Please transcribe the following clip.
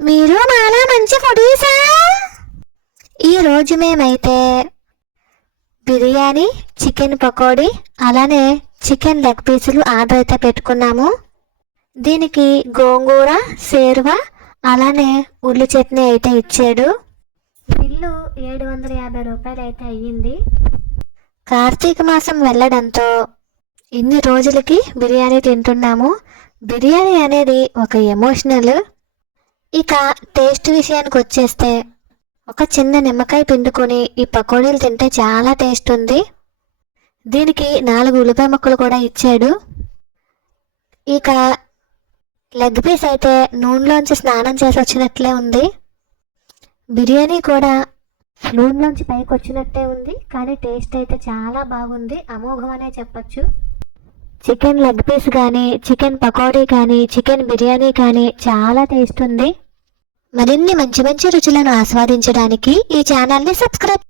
మీరు నాలా మంచి ఫుడీసా? ఈరోజు మేమైతే బిర్యానీ, చికెన్ పకోడీ, అలానే చికెన్ లెగ్ పీసులు ఆర్డర్ అయితే పెట్టుకున్నాము. దీనికి గోంగూర, సేరువా, అలానే ఉల్లి చట్నీ అయితే ఇచ్చాడు. బిల్లు 750 రూపాయలు అయితే అయ్యింది. కార్తీక మాసం వెళ్ళడంతో ఇన్ని రోజులకి బిర్యానీ తింటున్నాము. బిర్యానీ అనేది ఒక ఎమోషనల్. ఇక టేస్ట్ విషయానికి వచ్చేస్తే ఒక చిన్న నిమ్మకాయ పిండుకొని ఈ పకోడీలు తింటే చాలా టేస్ట్ ఉంది. దీనికి 4 ఉల్లిపాయ ముక్కలు కూడా ఇచ్చాడు. ఇక లెగ్ పీస్ అయితే నూనెలోంచి స్నానం చేసి వచ్చినట్లే ఉంది. బిర్యానీ కూడా నూనెలోంచి పైకి వచ్చినట్టే ఉంది, కానీ టేస్ట్ అయితే చాలా బాగుంది, అమోఘం అనే చెప్పచ్చు. చికెన్ లెగ్ పీస్ కానీ, చికెన్ పకోడీ కానీ, చికెన్ బిర్యానీ కానీ చాలా టేస్ట్ ఉంది. మరిన్ని మంచి మంచి రుచులను ఆస్వాదించడానికి ఈ ఛానల్ని సబ్స్క్రైబ్